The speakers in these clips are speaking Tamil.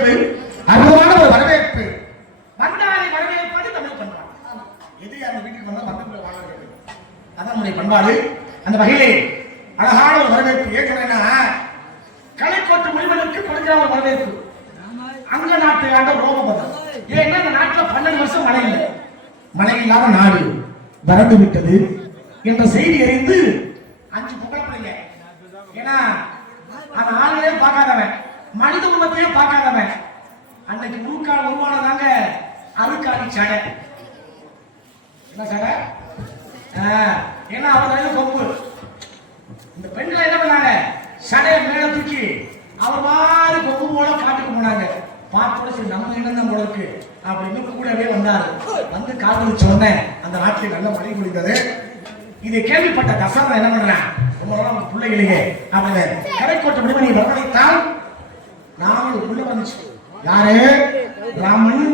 வரவேற்பு, அற்புதமான ஒரு வரவேற்பு. வந்தாரை வரவேற்பது தமிழ் பண்பாடு. எது அந்த வீட்டுக்கு வந்தா மக்கள் வாழ வேண்டும், அதான் நம்முடைய பண்பாடு. அந்த வகையிலே அழகான ஒரு வரவேற்பு. ஏற்கனவே கலைக்கோட்டு மொழிகளுக்கு கொடுக்கிற ஒரு வரவேற்பு. அங்க நாட்டு ஆண்ட ரோமபதம். ஏன்னா அந்த நாட்டுல 12 வருஷம் மழை இல்லை, மழை இல்லாத நாடு வறண்டு விட்டது என்ற செய்தி அறிந்து 5 புகழப்படுங்க. ஏன்னா அந்த ஆளுகளே பார்க்காதவன், மனித உருவத்தையே பார்க்காதவன் அன்னைக்கு உருவானதாங்க அருக்காணி சடை. என்ன சடை? ஏன்னா அவர் கொம்பு. இந்த பெண்கள் என்ன பண்ணாங்க, சடையை மேல தூக்கி அவர் மாதிரி கொம்பு போல காட்டுக்கு போனாங்க. பார்த்தோட சரி நம்ம இடம் தான் போல இருக்கு அப்படின்னு கூடவே வந்தாரு. வந்து காதல் சொன்ன அந்த நாட்டில் நல்ல மழை குடித்தது. இதை கேள்விப்பட்ட தசரதன் என்ன பண்றான், ரொம்ப பிள்ளைகளே அவங்க கடைக்கோட்டை மணிமணி வரவழைத்தால் நாங்கள் உள்ள வந்துச்சு. யாரு? ராமன்,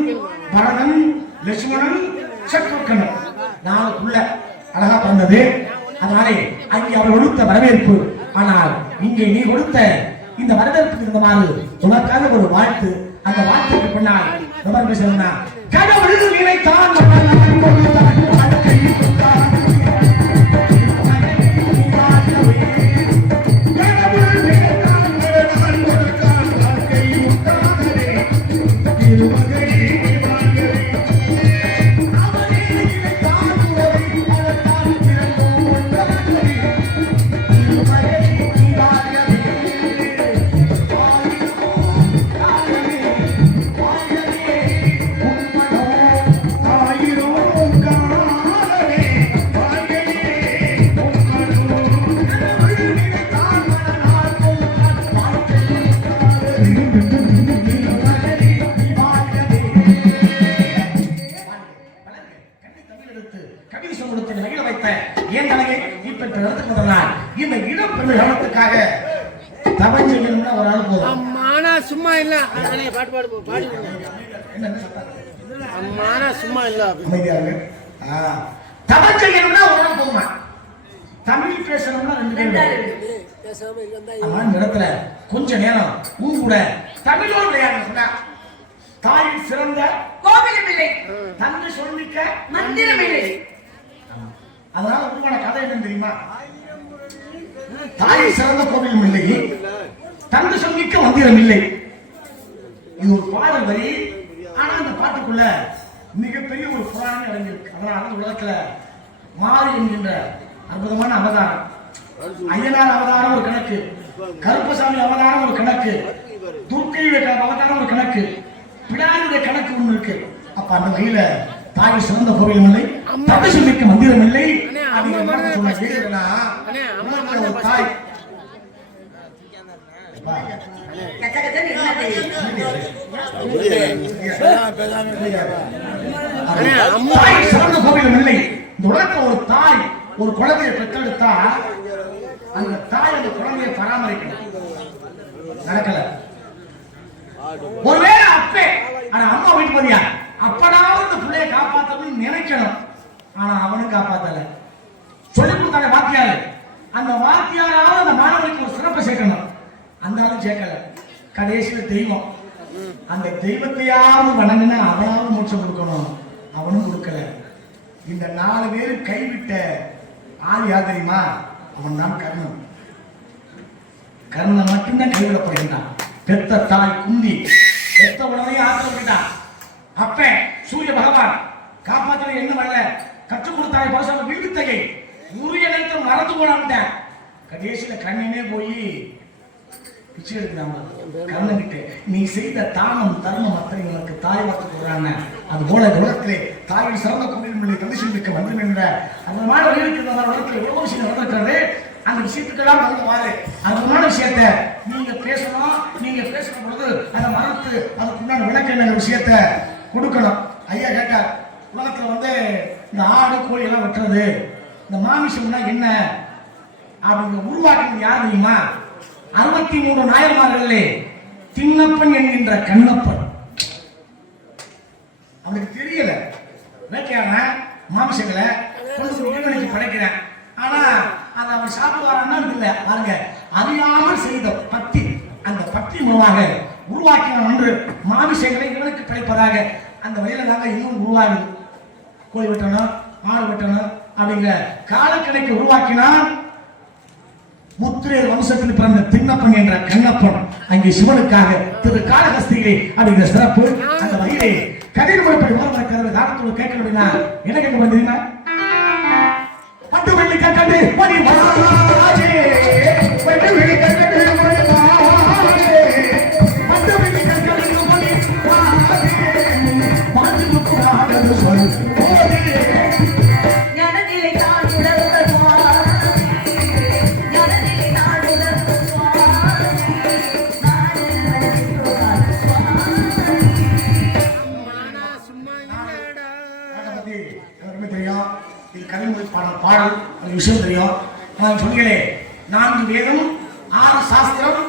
பரதன், லட்சுமணன், சத்ருக்கன் 4 புள்ள அழகா பிறந்தது. அதனாலே அங்கே அவர் கொடுத்த வரவேற்பு. ஆனால் இங்கே நீ கொடுத்த இந்த வரவேற்புக்கு இருந்தமாறு உனக்காக ஒரு வாழ்த்து. அந்த வாழ்த்துக்கு பின்னால் விவரம் பேசுறா, கடவுள் நினைத்தான் சும்மா இல்ல சும்மா இல்ல தமிழ் செய்யணும்னா ஒரு நாள் போதுமா, தமிழ் பேசணும்னா 2 பேர் இடத்துல கொஞ்ச நேரம் கூட தமிழோடு விளையாடுங்க. தாயின் சிறந்த கோவிலும் இல்லை, தந்தை சொல்லிக்க மந்திரம் இல்லை. அதனால உருவான கதை என்னன்னு தெரியுமா? தாயின் சிறந்த கோவிலும் இல்லை, தந்தை சொல்லிக்க மந்திரம் இல்லை. இது ஒரு பாடல் வரி. ஆனா அந்த பாட்டுக்குள்ள மிகப்பெரிய ஒரு புராணம் அடங்கியிருக்கு. அதனால உலகத்துல மாறி என்கின்ற அற்புதமான அவதாரம், ஐயனார் அவதாரம் ஒரு கணக்கு, கருப்பசாமி அவதாரம் ஒரு கணக்கு, துர்க்கையுடைய அவதாரம் ஒரு கணக்கு, பிடாரியுடைய கணக்கு ஒண்ணு இருக்கு. அப்ப அந்த வகையில தாய் சிறந்த கோவில் இல்லை, தந்தை சொல்லிக்க மந்திரம் இல்லை. தாய் சிறந்த கோவிலும் இல்லை. இந்த உலகத்துல ஒரு தாய் ஒரு குழந்தையை பெற்றெடுத்தா அந்த தாய் அந்த குழந்தையை பராமரிக்கணும். நடக்கல. ஒருவேளை அப்பே ஆனா அம்மா வீட்டு போதியா அப்பனாவது இந்த பிள்ளையை காப்பாற்றணும்னு நினைக்கணும். ஆனா அவனும் காப்பாத்தல. சொல்லிக் கொடுத்தாங்க வாத்தியாரு, அந்த வாத்தியாராவது அந்த மாணவனுக்கு ஒரு சிறப்பை சேர்க்கணும். அந்த ஆளும் சேர்க்கல. கடைசியில தெய்வம், அந்த தெய்வத்தையாவது வணங்கினா அவனாவது மூச்சம் கொடுக்கணும், அவனும் கொடுக்கல. இந்த 4 பேர் கைவிட்ட ஆள் யார் தெரியுமா? அவன் தான் கர்ணன். கர்ணன் மட்டும்தான் கைவிடப்படுகின்றான். பெத்த தாய் குந்தி பெத்த உடனே ஆக்கிரமிட்டான். அப்ப சூரிய பகவான் காப்பாற்ற என்ன வரல, கற்றுக் கொடுத்தாய் பரசுராம வில்வித்தையை உரிய நேரத்தில் மறந்து போனான். கடைசியில கண்ணனே போய் பிச்சை எடுக்கிறாங்க. கர்ணன்கிட்ட நீ செய்த தானம் தர்மம் அத்தனை உனக்கு தாய் வார்த்தை கொடுறாங்க. அது போல உலகத்திலே தாயின் சிறந்த கோவில் தந்தை சொல்லிக்க வந்து என்ற அந்த மாதிரி உலகத்தில் எவ்வளவு விஷயம் நடந்திருக்கிறது. அந்த விஷயத்துக்கெல்லாம் தகுந்தவாறு அற்புதமான விஷயத்த நீங்க பேசணும். நீங்க பேசுற பொழுது அதை மறந்து அதுக்கு முன்னாடி விளக்க என்ன விஷயத்த கொடுக்கணும். ஐயா கேட்டார், உலகத்துல வந்து இந்த ஆடு கோழி எல்லாம் வெட்டுறது, இந்த மாமிசம்னா என்ன அப்படிங்கிற உருவாக்குறது யார் தெரியுமா? 63 நாயன்மார்களே திண்ணப்பன் என்கின்ற கண்ணப்பன். அவனுக்கு தெரியல வேட்டையான மாமிசங்களை கொண்டு படைக்கிறேன். ஆனா அதை அவன் சாப்பிடுவாரான்னு இல்ல பாருங்க, அறியாமல் செய்த பக்தி, அந்த பக்தி மூலமாக உருவாக்கினான் என்று மாமிசங்களை இவனுக்கு கிடைப்பதாக அந்த வழியில தாங்க இன்னும் உருவாகுது. கோழி வெட்டணும், ஆடு வெட்டணும் அப்படிங்கிற காலக்கணக்கு உருவாக்கினான். முத்திரையர் வம்சத்தில் பிறந்த திண்ணப்பன் என்ற கண்ணப்பன் அங்கே சிவனுக்காக திரு காளஹஸ்தியிலே அப்படிங்கிற சிறப்பு. அந்த வகையிலே கதிர் முறைப்படி உலக கதவை தானத்தோடு கேட்க அப்படின்னா என்ன கேட்க வேண்டியதுன்னா பட்டு வெள்ளி கட்டது படி வராஜே பட்டு வெள்ளி கட்டது பட்டு வெள்ளி கட்டது படி வராஜே பாட்டு கூடாது சொல் போதே ஞானதிலே தான் உலகமா ஞானதிலே தான் உலகமா மானா சும்மா இல்லடா. எனக்கு தெரியும். இது கலைமொழி பாடல் அந்த விஷயம் தெரியும். நான் சொன்னீங்களே 4 வேதம் 6 சாஸ்திரம்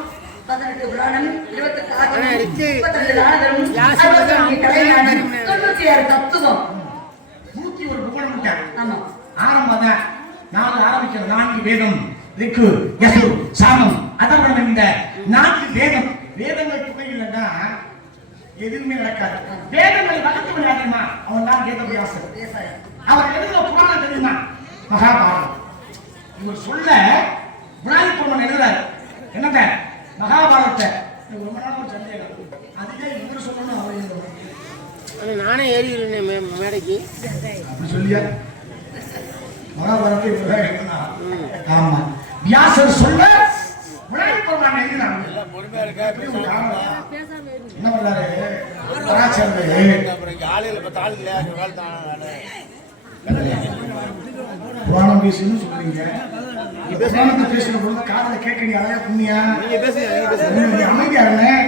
18 புராணம் 28 அண்ணா, ஆகமம் இருக்கு. 32 தானதர்மம் 64 கலைஞானம் 96 தத்துவம் 101 புகழ் முட்டாள். ஆமா ஆரம்பம் தான் 4 ஆரம்பிக்கிற 4 வேதம் ரிக்கு யசு சாமம் அதர்வணம் இந்த 4 வேதம். வேதங்கள் துணையில்லைன்னா எதுவுமே நடக்காது. வேதங்களை வகுத்து யாருமா அவன் தான் வேதவியாசர். விவசாயம் அவர் எழுதுற புராணம் தெரியுமா? மகாபாரதம். இவர் சொல்ல விநாயகர் பெருமான் எழுதுறாரு. என்னங்க மகாபாரதத்தை எனக்கு ரொம்ப நாள் ஒரு சந்தேகம். அதுக்கே இவர் சொல்லணும் அவர் எழுதுவார். அண்ணா, நானே ஏறிடுறேன் மேடைக்கு. அப்படி சொல்லியா மகாபாரதத்தை இவர் எழுதுனா? ஆமா. வியாசர் சொல்ல விநாயகர் பெருமான் எழுதினாங்க. என்ன பண்ணாரு? புராணம் பேசுன்னு சொல்றீங்க. புராணத்தை பேசுற பொழுது காதல கேட்கறீங்க. அதையா புண்ணியா? நீங்க பேசுங்க. அமைதியா இருந்தேன்.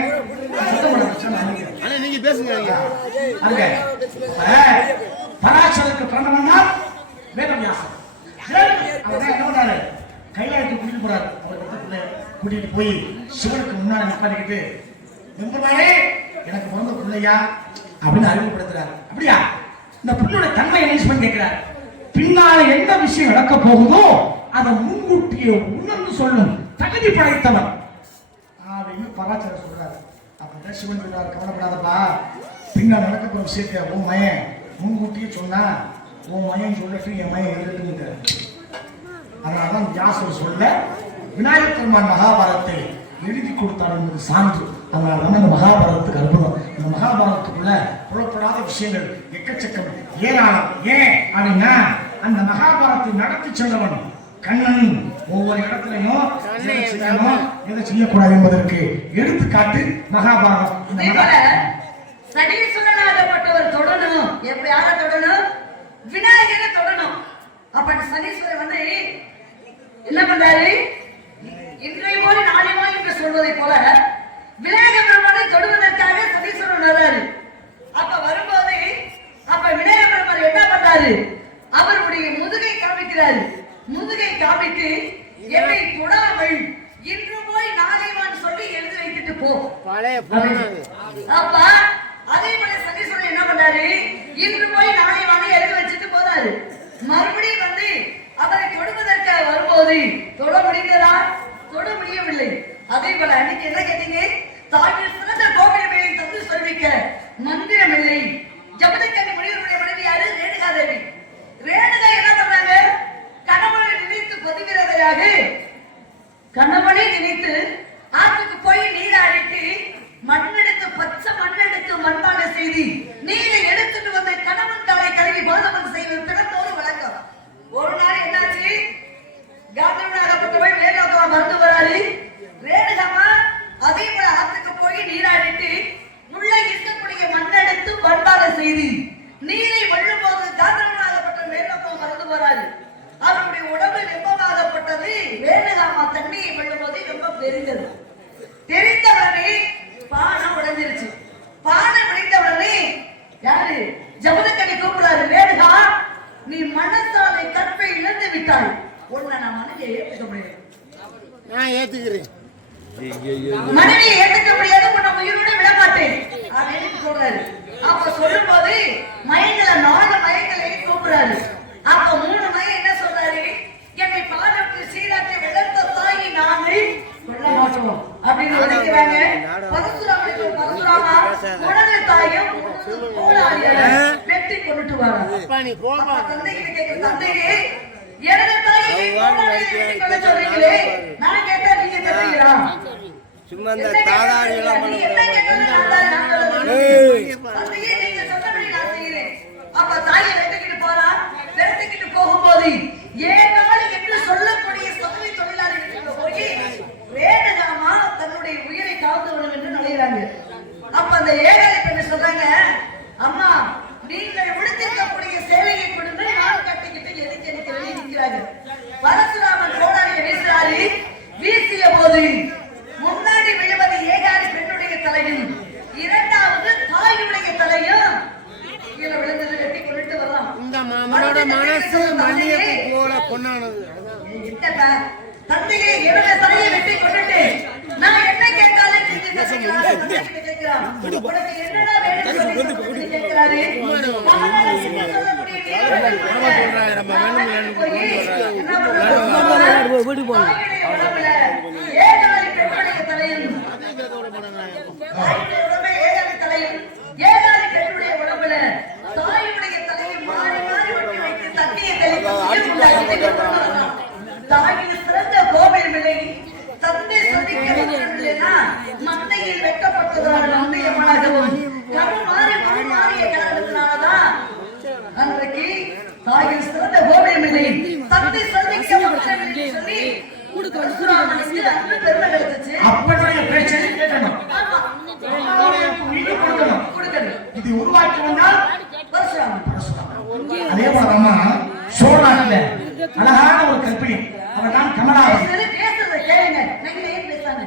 நீங்க பேசுங்க. அங்க பராசரருக்கு பிரணவன் தான் வேதவியாசர். அவர் என்ன பண்ணாரு? கைலாயத்துக்கு கூட்டிட்டு போறாரு. அவர் கூட்டிட்டு போய் சிவனுக்கு முன்னாடி நிப்பாட்டிக்கிட்டு வெங்கமாயே எனக்கு பிறந்த பிள்ளையா அப்படின்னு அறிமுகப்படுத்துறாரு. அப்படியா? இந்த பிள்ளையோட தன்மை என்ன கேட்கிறார். பின்னால எந்த விஷயம் நடக்க போகுதோ அதை முன்கூட்டியே உணர்ந்து சொல்லும் தகுதி படைத்தவன் அப்படின்னு பராசரர் சொல்றாரு. அப்ப சிவன் சொல்றாரு, கவலைப்படாதப்பா, பின்னால் நடக்க போற விஷயத்த உன் மயன் முன்கூட்டியே சொன்னா உன் மயன் சொல்லட்டு என் மயன் எழுதுட்டு. அதனாலதான் வியாசர் சொல்ல விநாயகர் பெருமான் மகாபாரதத்தை எழுதி கொடுத்தார் என்பது சான்று. அதனாலதான் இந்த மகாபாரதத்துக்கு அற்புதம். இந்த மகாபாரதத்துக்குள்ள புறப்படாத விஷயங்கள் எக்கச்சக்கம் ஏராளம். ஏன் அப்படின்னா அந்த மகாபாரதத்தை நடத்தி சென்றவன் கண்ணன். ஒவ்வொரு இடத்துலையும் எதை செய்யணும் எதை செய்யக்கூடாது என்பதற்கு எடுத்துக்காட்டு மகாபாரதம். சனீஸ்வரனாகப்பட்டவர் தொடணும். எப்ப யார தொடணும்? விநாயகரை தொடணும். அப்ப சனீஸ்வரர் வந்து என்ன பண்றாரு? இன்றைய போல நாளை போல என்று சொல்வதை போல விநாயக பெருமானை தொடுவதற்காக சனீஸ்வரன் வர்றாரு. அப்ப வரும்போது அப்ப விநாயக பெருமான் என்ன பண்றாரு? அவருடைய முதுகை காமிக்கிறாரு. முதுகை காமித்து என்னை தொடாமல் இன்று போய் நாளைவான் சொல்லி எழுதி வைத்துட்டு போ. அப்ப அதே போல சனீஸ்வரன் என்ன பண்றாரு? இன்று போய் நாளைவான எழுதி வச்சுட்டு போறாரு. மறுபடியும் வந்து அவரை தொடுவதற்காக வரும்போது தொட முடிந்ததா? தொட முடியவில்லை. அதே போல அன்னைக்கு என்ன கேட்டீங்க? தாயில் சிறந்த கோவில் மேலே தந்து சொல்விக்க மந்திரம் இல்லை. ஜபதக்கண்ணி முனிவருடைய மனைவி யாரு? ரேணுகா தேவி. ரேணுகா என்ன பண்றாங்க? கணவனை நினைத்து பதிவிரதையாக கணவனை நினைத்து ஆற்றுக்கு போய் நீராடிட்டு மண்ணெடுத்து பச்சை மண்ணெடுத்து மண்பானை செய்தி நீரை எடுத்துட்டு வந்து கணவன் காலை கழுவி பாதமன் செய்வது தினத்தோடு வழக்கம். ஒரு நாள் என்னாச்சு? காந்தவனாகப்பட்டவன் ரேணுகா மறந்து வராரு. ரேணுகா அதே போல ஆற்றுக்கு போய் நீராடிட்டு உள்ள இருக்கக்கூடிய மண்ணெடுத்து மண்பானை செய்தி நீரை வள்ளும் போது காந்தவனாகப்பட்ட ரேணுகா மறந்து வராரு. அவருடைய உடம்பு வெப்பமாகப்பட்டது. ரேணுகாமா தண்ணியை வெள்ளும் போது ரொம்ப பெருந்தது. தெரிந்தவரை பானம் மாமா உனது தாயும் வெட்டி கொண்டுட்டு வாரா. அப்பா நீ போப்பா. தந்தைகிட்ட கேட்கிற தந்தையே எனது தாயை வெட்டி கொள்ள சொல்றீங்களே, நான் கேட்டா நீங்க தருவீங்களா? சும்மா இந்த தாதாடி எல்லாம் நீங்க என்ன கேட்டாலும் நான் தந்தையே நீங்க சொன்னபடி நான் செய்கிறேன். அப்ப தாயை வெட்டிக்கிட்டு போறா. வெட்டிக்கிட்டு போகும்போது 7 நாள் என்று சொல்லக்கூடிய சகவி தொழிலாளர்கள் போய் வேண்டுகாமா தன்னுடைய உயிரை காத்து விடும் என்று நுழைகிறாங்க. அப்ப அந்த ஏழை பெண்ணு சொல்றாங்க, அம்மா நீங்கள் விடுத்திருக்கக்கூடிய சேவையை கொடுத்து நான் கட்டிக்கிட்டு எதுக்கு எனக்கு வெளியே நிற்கிறாங்க. பரசுராமன் கோடாலியை வீசுறாரு. வீசிய போது முன்னாடி விழுவது ஏகாலி பெண்ணுடைய தலையும், இரண்டாவது தாயுடைய தலையும் கீழே விழுந்தது. வெட்டி கொண்டுட்டு வரலாம். இந்த மாமனோட மனசு மல்லிகைப்பூ போல பொன்னானது. தந்தையே என்னுடைய தலையை வெட்டி கொண்டுட்டு நான் என்ன கேட்டாலும் நீங்க கேட்கிறான். உனக்கு என்னடா வேணும்னு சொல்லி கேட்கிறாரு. ஏகாலி பெண்ணுடைய தலையும் ஏகாலி பெண்ணுடைய உடம்புல தாயுடைய தலையை மாறி மாறி ஒட்டி வைத்து தண்ணியை தெளித்து தாயின் சிறந்த கோவில் விலை தந்தை சந்திக்கவில்லைன்னா மந்தையில் வெட்டப்பட்டதான நந்தியமாகவும் கருமாறி மாறிய காரணத்தினாலதான் அன்றைக்கு தாயின் சிறந்த கோவில் விலை தந்தை சந்திக்கவில்லை சொல்லி பரசுராமனுக்கு அன்பு பெருமை கிடைச்சிச்சு. அப்பனுடைய பேச்சை கேட்கணும். ஆமா, நீங்க கொடுக்கணும். கொடுக்கணும். இது உருவாக்கி வந்தால் பரசுராமன் அதே போல அம்மா சோழநாட்டுல அழகான ஒரு கற்பிணி அவள் தான் கமலாவதி. பேசுறத கேளுங்க. நீங்க ஏன் பேசாங்க?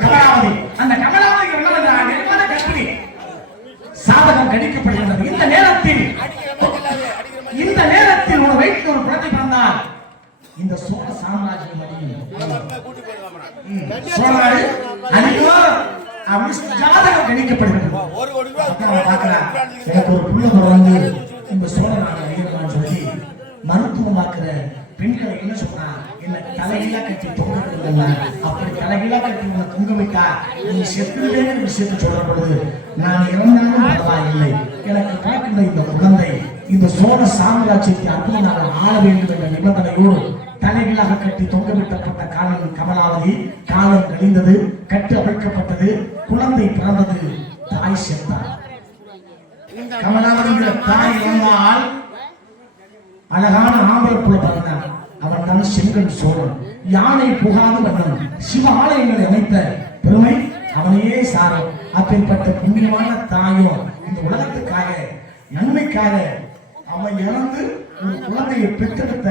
கமலாவதி, அந்த கமலாவதி நிர்மல கற்பிணி சாதகம் கணிக்கப்படுகிறது. இந்த நேரத்தில் ஒரு வயிற்றில் ஒரு குழந்தை பிறந்தால் இந்த சோழ சாம்ராஜ்யம் அழியும். சோழநாடு அழியும் அப்படின்னு ஜாதகம் கணிக்கப்படுகிறது. எனக்கு ஒரு புள்ள பிறந்து இந்த சோழ நாடு அழியணும்னு சொல்லி மருத்துவம் பார்க்கிற பெண்களை என்ன சொன்னா, என்ன தலைகீழா கட்டி தொங்க விடுங்க. அப்படி தலைகீழா கட்டி உன்னை தொங்க விட்டா நீ செத்துட்டேன்னு விஷயத்தை சொல்ற பொழுது நான் இறந்தாலும் பரவாயில்லை, எனக்கு பார்க்கின்ற இந்த குழந்தை இந்த சோழ சாம்ராஜ்யத்தை அற்புதமாக ஆள வேண்டும் என்ற நிபந்தனையோடு தலைகீழாக கட்டி தொங்கவிட்டப்பட்ட காலம் கமலாவதி. காலம் கழிந்தது, கட்டு அவிழ்க்கப்பட்டது, குழந்தை பிறந்தது, தாய் செத்தார். கமலாவதி தாய் இறந்தால் அழகான ஆம்பளை புல பிறந்தான். அவன் தான் செங்கன் சோழன். யானை புகாத மன்னன், சிவ ஆலயங்களை அமைத்த பெருமை அவனையே சாரும். அப்பேற்பட்ட புண்ணியமான தாயும் இந்த உலகத்துக்காக நன்மைக்காக அவன் இறந்து ஒரு குழந்தையை பெற்றெடுத்த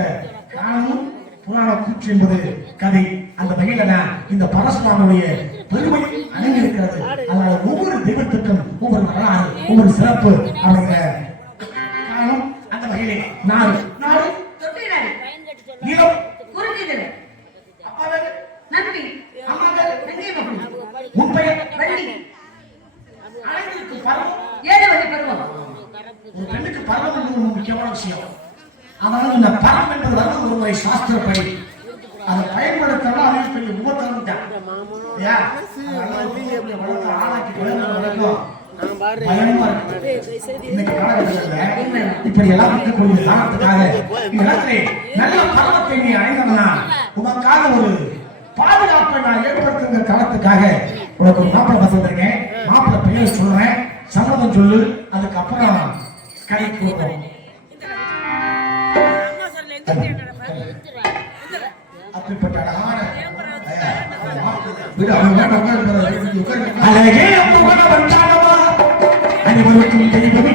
காரணம் புராண கூற்று என்பது கதை. அந்த வகையில இந்த பரசுராமனுடைய பெருமை அடங்கியிருக்கிறது. அதனால ஒவ்வொரு தெய்வத்துக்கும் ஒவ்வொரு வரலாறு, ஒவ்வொரு சிறப்பு அப்படிங்கிற காரணம். அந்த வகையிலே நாடு நாடு ஈரம் குறிஞ்சிதழ் அப்பாவே நன்றி அம்மாவே நன்றி மகன் முன்பெயர் வள்ளி அனைவருக்கு பருவம். 7 வகை பருவம். ஒரு பெண்ணுக்கு பருவம் என்பது ஒரு முக்கியமான விஷயம். அதனால இந்த பரம் என்பது வந்து ஒரு முறை சாஸ்திரப்படி அதை பயன்படுத்தலாம். அதே பெரிய உபத்திரம் தான். ஆளாக்கி வளர்க்கும் பயமா இருக்கு. இன்னைக்கு காலகட்டத்துல இப்படி எல்லாம் இருக்கக்கூடிய காரணத்துக்காக இடத்திலே நல்ல பருவத்தை நீ அடைந்தனா உனக்காக ஒரு பாதுகாப்பை நான் ஏற்படுத்துகிற காலத்துக்காக உனக்கு ஒரு மாப்பிளை பார்த்துருக்கேன். மாப்பிளை பெயரை சொல்றேன், சம்மதம் சொல்லு, அதுக்கப்புறம் கடைக்கு போவோம். அப்படிப்பட்ட அழகான அழகே அனைவருக்கும் தெய்வமே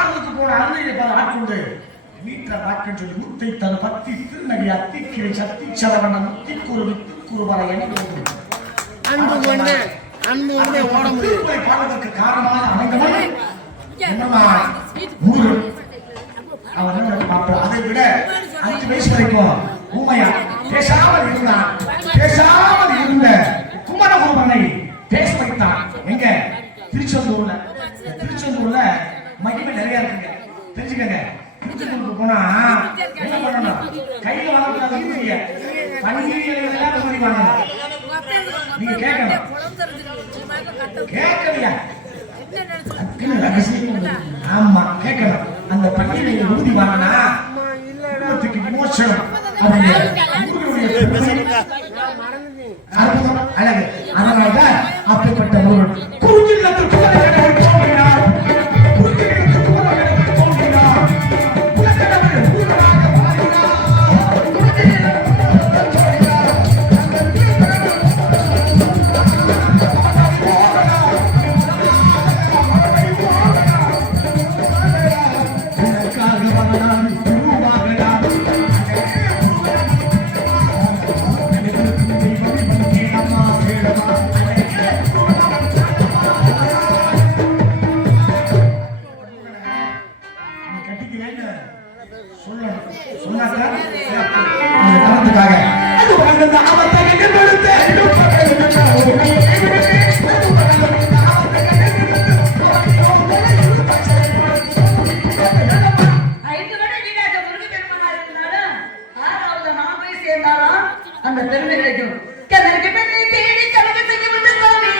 காலத்துக்கு போன அருணையை பல ஆட்கொண்டு வீட்டில் பார்க்க சொல்லி முத்தை தன் பத்தி திருநகை அத்திக்கிரை சத்தி சரவண முத்திக்குரு வித்துக்குரு வர என அன்பு கொண்டே ஓட முடியும். பாடுவதற்கு காரணமாக அமைந்தவன் என்னமா முருகன். அதை விட 5 வயசு வரைக்கும் ஊமையா பேசாமல் இருந்த குமரகுருமனை பேச வைத்தான். எங்க திருச்செந்தூர்ல மகிமை நிறைய இருக்குங்க, தெரிஞ்சுக்கங்க. திருச்செந்தூருக்கு போனா என்ன பண்ணணும்? கையில வாங்கக்கூடாது, பண்டிகைகள் வாங்கணும். நீங்க கேட்கலையா? ஆமா கேட்கணும். அந்த பண்டிகையை உறுதி வாங்கினா விமோசனம் அழகு. அதனால்தான் அப்படிப்பட்ட குறுஞ்சில்லத்தில் அந்த பெருமை கிடைக்கும். கதற்கு பெண்ணை தேடி கனவு செய்ய வந்து சாமி.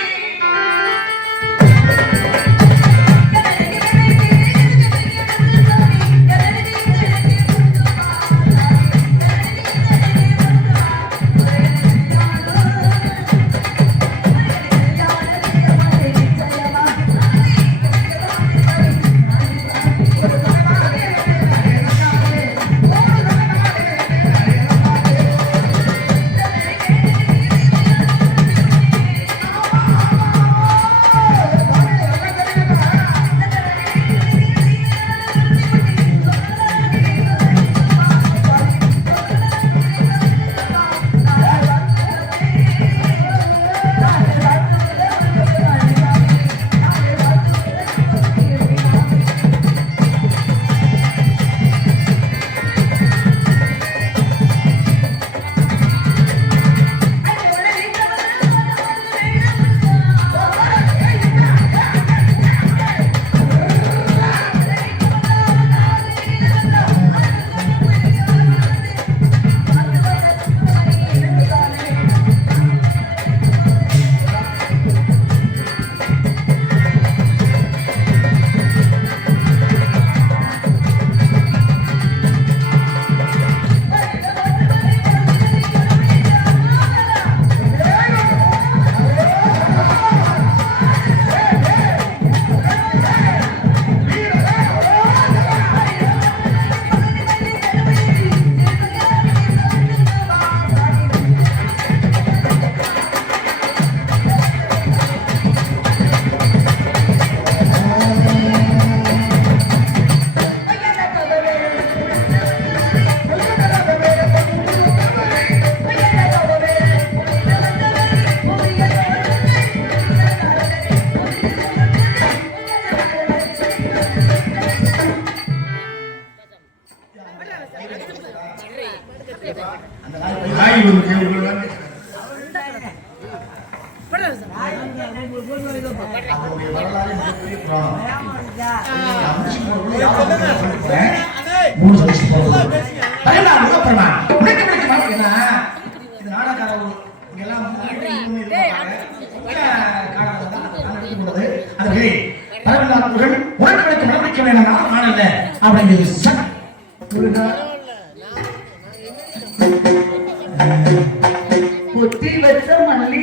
புத்தி வச்ச மல்லி